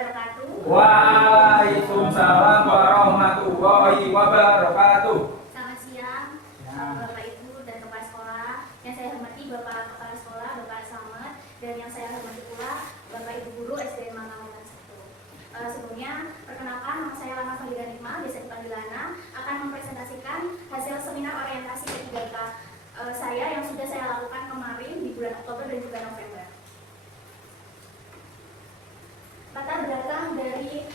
wabarakatuh. Waalaikumsalam warahmatullahi wabarakatuh. Selamat siang, Bapak Ibu dan Kepala Sekolah. Yang saya hormati Bapak Kepala Sekolah, Bapak Slamet, dan yang saya hormati pula Bapak Ibu Guru SD Mangga Medan 1. Sebelumnya, perkenalkan nama saya Lana Fahira Nikma, biasa dipanggil Lana, akan mempresentasikan hasil seminar orientasi P3K saya yang sudah saya lakukan kemarin di bulan Oktober dan juga November. Latar belakang dari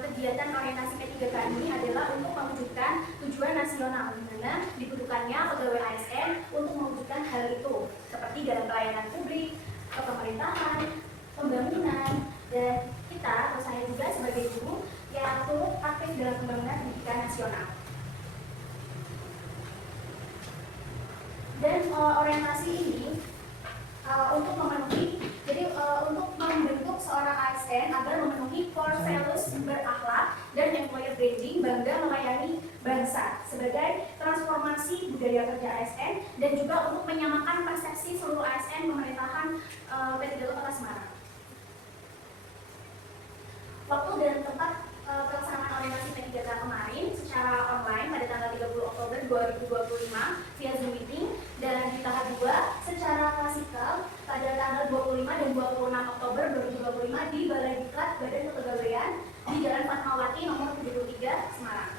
kegiatan orientasi P3K ini adalah untuk mewujudkan tujuan nasional, di mana dibutuhkannya pegawai ASN untuk mewujudkan hal itu, seperti dalam pelayanan publik, kepemerintahan, pembangunan, dan kita atau saya juga sebagai guru yang turut aktif dalam pembangunan pendidikan nasional. Dan orientasi ini untuk memenuhi, untuk membentuk seorang ASN agar memenuhi core values berakhlak dan employer branding, bangga melayani bangsa sebagai transformasi budaya kerja ASN, dan juga untuk menyamakan persepsi seluruh ASN pemerintahan P3K Kota Semarang. Waktu dan tempat pelaksanaan orientasi P3K kemarin secara online pada tanggal 30 Oktober 2025 via Zoom meeting, dan di tahap 2 secara klasikal pada tanggal 25 dan 26 Oktober 2025 di Balai Diklat Badan Kepegawaian di Jalan Fatmawati nomor 73 Semarang.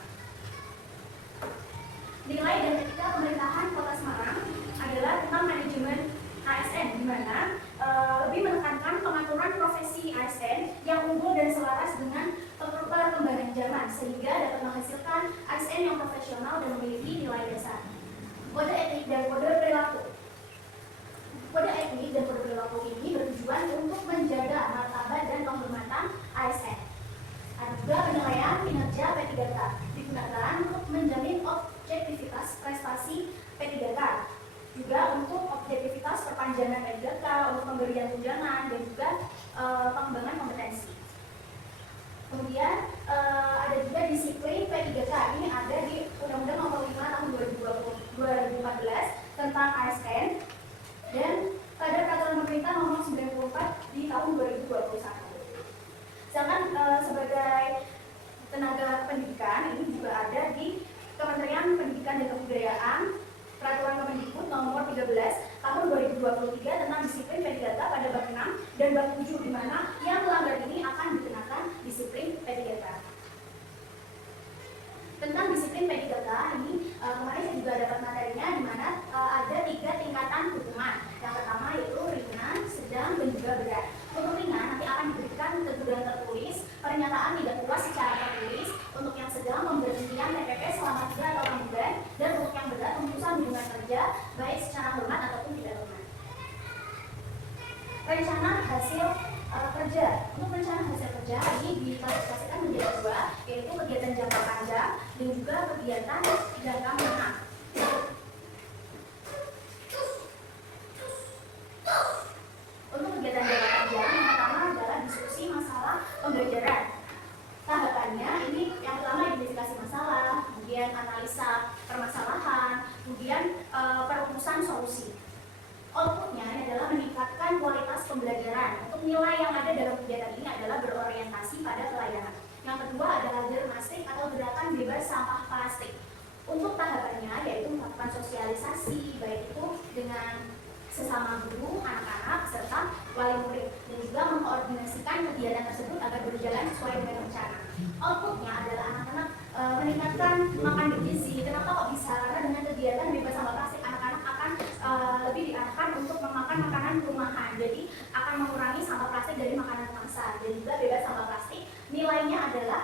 Nilai dan etika pemerintahan Kota Semarang adalah tentang manajemen ASN, di mana lebih menekankan pengaturan profesi ASN yang unggul dan selaras dengan perkembangan zaman, sehingga dapat menghasilkan ASN yang profesional dan memiliki nilai dasar. Kode etik dan kode perilaku. Kode etik dan kode perilaku ini bertujuan untuk menjaga martabat dan kehormatan ASN. Ada juga penilaian kinerja P3K, digunakan untuk menjamin objektivitas prestasi P3K, juga untuk objektivitas perpanjangan P3K, untuk pemberian tunjangan, dan juga pengembangan kompetensi. Kemudian ada juga disiplin P3K, ini ada di Undang-Undang Nomor 5 Tahun 2014 tentang ASN, dan pada Peraturan Pemerintah Nomor 94 di tahun 2021. Sedangkan sebagai tenaga pendidikan ini juga ada di Kementerian Pendidikan dan Kebudayaan, Peraturan Kemendikbud Nomor 13 Tahun 2023 tentang disiplin P3K pada bab 6 dan bab 7, di mana yang melanggar ini akan dikenakan disiplin P3K. Tentang disiplin P3K ini kemarin saya juga dapat materinya, di mana ada 3 tingkatan hukuman. Yang pertama yaitu ringan, sedang, dan juga berat. Untuk ringan nanti akan diberikan teguran tertulis, pernyataan tidak puas secara tertulis. Untuk yang sedang pemberhentian TPP selama 3 atau 6 bulan, dan untuk yang berat pemutusan hubungan kerja baik secara hormat ataupun tidak hormat. Rencana hasil kerja. Untuk rencana hasil kerja ini diklasifikasikan menjadi 2, yaitu kegiatan jangka panjang dan juga kegiatan jangka menengah. Untuk kegiatan jangka panjang, yang pertama adalah diskusi masalah pembelajaran. Tahapannya ini yang pertama identifikasi masalah, kemudian analisa permasalahan, kemudian perumusan solusi. Outputnya ini adalah meningkatkan kualitas pembelajaran. Untuk nilai yang ada dalam kegiatan ini adalah berorientasi pada pelayanan. Yang kedua adalah dermastik atau gerakan bebas sampah plastik. Untuk tahapannya yaitu melakukan sosialisasi, baik itu dengan sesama guru, anak-anak, serta wali murid, dan juga mengkoordinasikan kegiatan tersebut agar berjalan sesuai dengan rencana. Outputnya adalah anak-anak meningkatkan makan bergizi. Kenapa kok bisa? Karena dengan kegiatan bebas sampah plastik, anak-anak akan lebih diarahkan untuk memakan makanan rumahan. Jadi akan mengurangi sampah plastik dari makanan kemasan, dan juga bebas sampah plastik. Nilainya adalah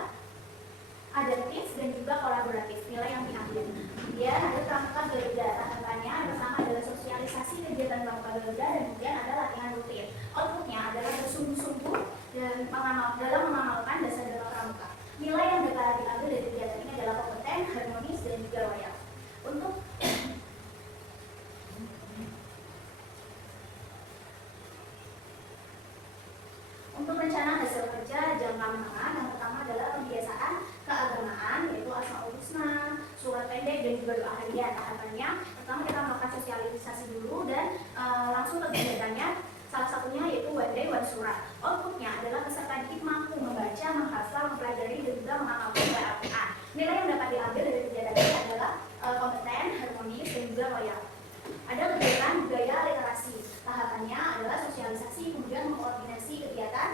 adaptif dan juga kolaboratif, nilai yang diambil. Kemudian ada pramuka Garuda. Tahapannya pertama adalah sosialisasi kegiatan pramuka Garuda, dan kemudian ada latihan rutin. Outputnya adalah bersungguh-sungguh dan dalam mengamalkan dasar-dasar pramuka. Nilai yang dapat diambil dari kegiatan ini adalah kompeten, harmonis, dan juga loyal. Untuk rencana hasil kerja jangka menengah, yang pertama adalah pembiasaan keagamaan, yaitu asmaul husna, surat pendek, dan juga doa harian. Tahapannya pertama kita melakukan sosialisasi dulu, dan langsung ke kegiatannya. Salah satunya yaitu one day one surat. Outputnya adalah peserta didik mampu membaca kemudian mengkoordinasi kegiatan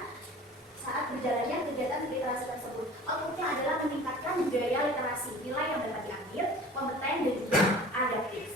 saat berjalannya kegiatan literasi tersebut. Outputnya adalah meningkatkan budaya literasi, nilai yang dapat diambil, kompeten dan juga adaptif.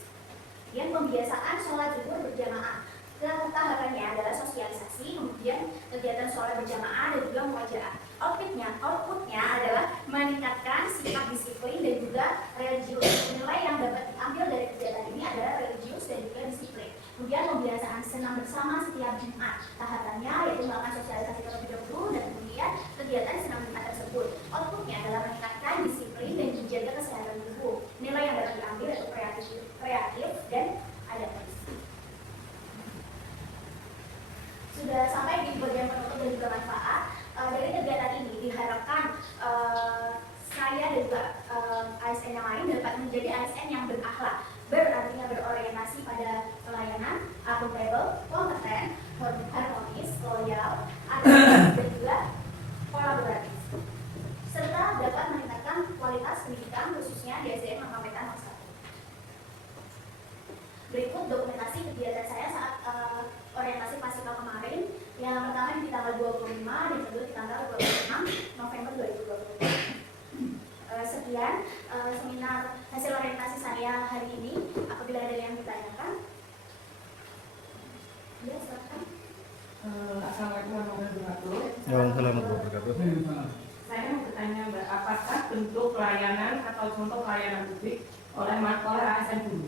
Kemudian pembiasaan sholat zuhur berjamaah. Tahapannya adalah sosialisasi, kemudian kegiatan sholat berjamaah dan juga murojaah. Outputnya adalah meningkatkan sikap disiplin dan juga religius. Nilai yang dapat diambil dari kegiatan ini adalah religius dan juga disiplin. Kemudian pembiasaan senam bersama setiap Jumat. Tahapannya yaitu melakukan sosialisasi terlebih dahulu dan kemudian kegiatan senam Jumat tersebut. Outputnya adalah meningkatkan disiplin dan menjaga kesehatan tubuh. Nilai yang dapat diambil yaitu kreatif dan adaptif. Sudah sampai di bagian penutup dan juga manfaat. Dari kegiatan ini diharapkan saya dan juga ASN yang lain dapat menjadi ASN yang berakhlak, artinya berorientasi pada pelayanan, akuntabel, kompeten, harmonis, loyal, adaptif dan juga kolaboratif, serta dapat meningkatkan kualitas pendidikan khususnya di SDN Mangkawetan 01. Berikut dokumentasi kegiatan saya saat orientasi pasikal kemarin. Yang pertama di tanggal 25 dan kedua di tanggal 26 November 2020. Sekian seminar hasil orientasi saya hari ini. Apabila ada yang ditanyakan, ya silakan. Assalamualaikum warahmatullahi wabarakatuh. Waalaikumsalam warahmatullahi wabarakatuh. Saya mau bertanya Mbak, apakah bentuk pelayanan atau contoh pelayanan publik oleh ASN Guru?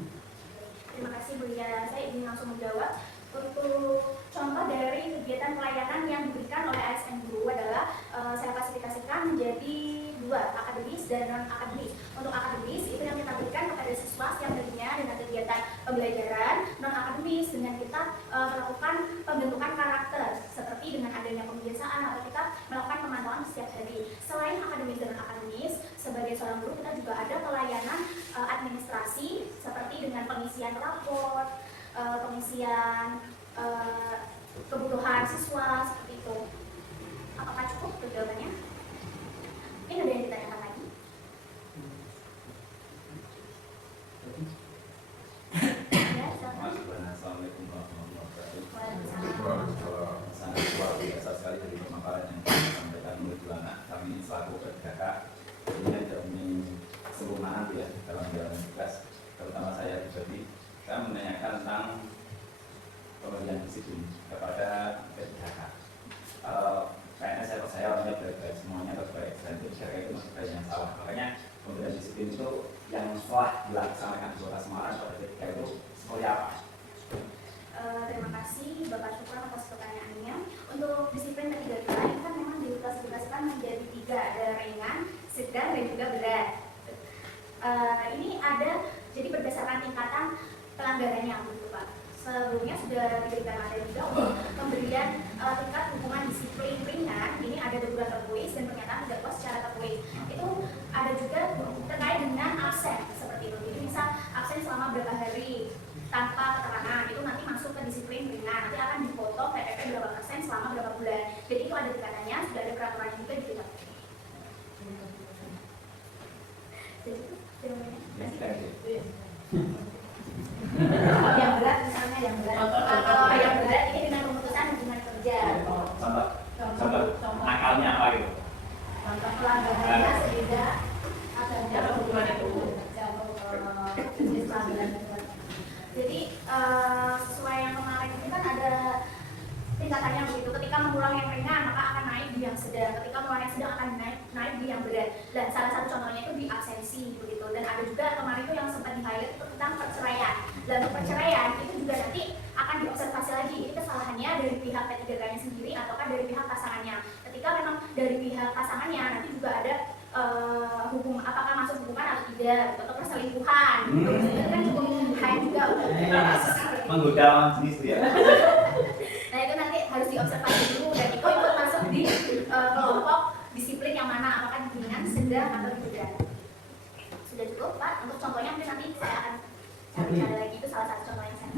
Terima kasih Bu Lia. Saya ingin langsung menjawab. Untuk contoh dari kegiatan pelayanan yang diberikan oleh ASN Guru adalah saya klasifikasikan menjadi dua, akademis dan non akademis. Untuk akademis itu yang kita berikan kepada siswa setiap harinya dengan kegiatan pembelajaran. Non akademis dengan kita melakukan pembentukan karakter seperti dengan adanya pembiasaan atau kita melakukan pemantauan setiap hari. Selain akademis dan non akademis, sebagai seorang guru kita juga ada pelayanan administrasi seperti dengan pengisian rapor, pengisian kebutuhan siswa seperti itu. Apakah cukup jawabannya? Mungkin ada yang ditanyakan lagi? Ya, silakan. Assalamualaikum warahmatullahi wabarakatuh. Waalaikumsalam. Sangat luar biasa sekali dari pemaparan yang disampaikan oleh Bu Ana. Kami selaku PKK ini tidak mempunyai kesempurnaan ya dalam menjalankan tugas, terutama saya pribadi. Saya menanyakan tentang pemberian disiplin kepada PKK. Kayaknya saya percaya orangnya baik-baik semuanya terbaik dan PKK itu masih banyak yang salah. Makanya pemberian disiplin itu yang setelah dilaksanakan di Kota Semarang pada PKK itu seperti apa? Terima kasih Bapak Syukran atas pertanyaannya. Untuk disiplin P3K ini kan memang diklasifikasikan menjadi 3, ada ringan, sedang dan juga berat. Ini ada jadi berdasarkan tingkatan pelanggarannya, begitu Pak. Sebelumnya sudah diberikan materi juga untuk pemberian tingkat hukuman disiplin ringan. Ini ada teguran tertulis dan pernyataan terdakwa secara tertulis. Itu ada juga terkait dengan absen seperti itu. Jadi bisa absen selama berapa hari tanpa keterangan, itu nanti masuk ke disiplin ringan. Nanti akan dipotong PPP berapa persen selama berapa bulan. Jadi itu ada tingkatannya, sudah ada peraturannya juga di kita. Yang berat misalnya yang berat. Kalau yang berat ini dengan pemutusan hubungan kerja. Contoh nakalnya apa gitu? Contoh pelanggarannya sehingga ada hubungan itu. jenis pelanggaran. Jadi sesuai yang kemarin ini kan ada tingkatannya begitu. Ketika mengulang yang ringan maka akan naik di yang sedang. Ketika mengulang yang sedang akan naik di yang berat. Dan salah satu contohnya itu di absensi begitu. Dan ada juga kemarin itu yang sempat di-highlight itu tentang perceraian. Dan untuk perceraian itu juga nanti akan diobservasi lagi. Ini kesalahannya dari pihak P3K-nya sendiri ataukah dari pihak pasangannya. Ketika memang dari pihak pasangannya nanti juga ada hukum, apakah masuk hubungan atau tidak, atau perselingkuhan. Itu kan cukup high juga. Menggoda lawan jenis ya. Nah itu nanti harus diobservasi dulu dan itu ikut masuk di kelompok disiplin yang mana, apakah di ringan, sedang atau di berat. Sudah cukup Pak, untuk contohnya mungkin nanti saya akan cari lagi, itu salah satu contoh yang saya.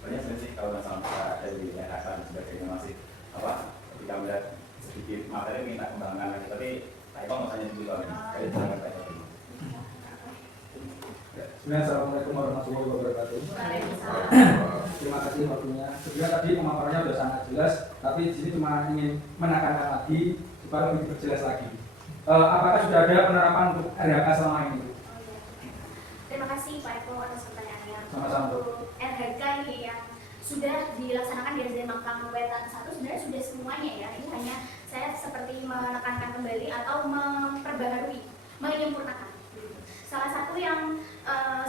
Banyak sih kalau masalah dari PKK dan sebagainya masih apa? Ketika melihat sedikit materi minta kembangkan lagi, tapi saya mau tanya dulu kalau dari PKK. Assalamualaikum warahmatullahi wabarakatuh. Waalaikumsalam. Terima terima kasih waktunya. Sebenarnya tadi pemaparannya sudah sangat jelas, tapi di sini cuma ingin menekankan lagi supaya lebih diperjelas lagi. Apakah sudah ada penerapan untuk RHK selama ini? Oh, iya. Terima kasih Pak Eko atas pertanyaannya. Sama-sama, Bu. Untuk RHK ini yang sudah dilaksanakan di SD Mangkang Wetan 1 sebenarnya sudah semuanya ya. Ini hanya saya seperti menekankan kembali atau memperbaharui, menyempurnakan. Salah satu yang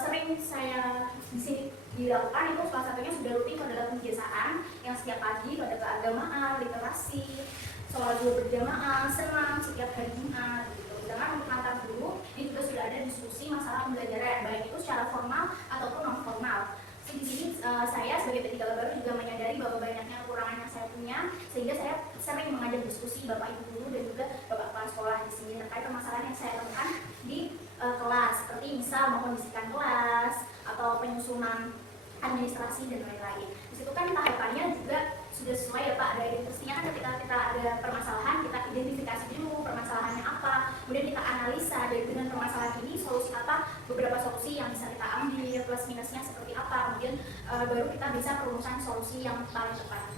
sering saya di sini dilakukan itu salah satunya sudah rutin adalah kebiasaan yang setiap pagi pada keagamaan, literasi, sholat zuhur berjamaah, senam setiap hari Jumat gitu. Sedangkan untuk antar guru ini juga sudah ada diskusi masalah pembelajaran baik itu secara formal ataupun non formal. Di sini saya sebagai P3 baru juga menyadari bahwa banyaknya kekurangan yang saya punya, sehingga saya sering mengajak diskusi Bapak Ibu guru dan juga Bapak Kepala Sekolah di sini terkait permasalahan yang saya temukan di kelas, seperti misal mengkondisikan kelas atau penyusunan administrasi dan lain-lain. Di situ kan tahapannya juga sudah sesuai ya Pak, dari pastinya kan ketika kita ada permasalahan kita identifikasi dulu permasalahannya apa, kemudian kita analisa dari dengan permasalahan ini solusi apa, beberapa solusi yang bisa kita ambil, plus minusnya seperti apa, kemudian baru kita bisa perumusan solusi yang paling tepat.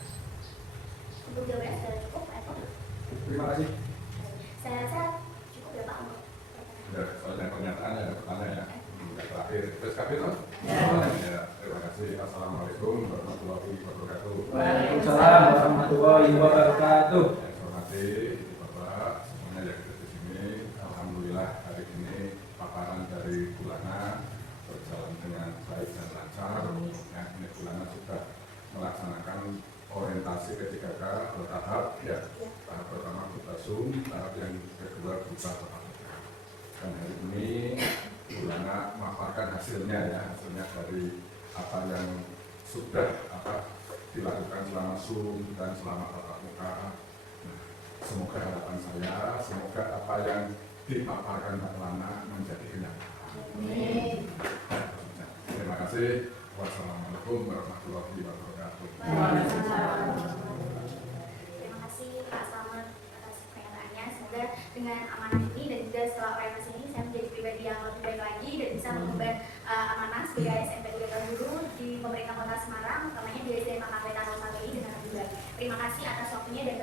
Untuk jawabannya sudah cukup Pak Eko? Terima kasih. Saya rasa cukup ya Pak. Soalnya pernyataan ada pertanyaan ya. Terakhir, SKP toh? Ya. Ya, terima kasih. Assalamualaikum warahmatullahi wabarakatuh. Waalaikumsalam warahmatullahi wabarakatuh. Saya hormati Bapak semuanya yang ada di sini. Alhamdulillah hari ini paparan dari Bulana berjalan dengan baik dan lancar. Ya, ini Bulana sudah melaksanakan orientasi ke 3K bertahap. Ya, tahap pertama berupa Zoom, tahap yang kedua berupa tatap muka. Dan hari ini Bulana memaparkan hasilnya ya, hasilnya dari apa yang sudah dilakukan selama Zoom dan selama tatap muka. Nah, semoga harapan saya, semoga apa yang dipaparkan Mbak Lana menjadi kenyataan. Terima kasih. Wassalamualaikum warahmatullahi wabarakatuh. Terima kasih Pak Slamet atas pernyataannya. Semoga dengan amanah ini dan juga setelah orientasi ini saya menjadi pribadi yang lebih baik lagi dan bisa mengemban amanah sebagai ASN P3 Guru di pemerintah Kota Semarang, utamanya di SD Mangkang Wetan 1 ini dengan lebih baik. Terima kasih atas waktunya dan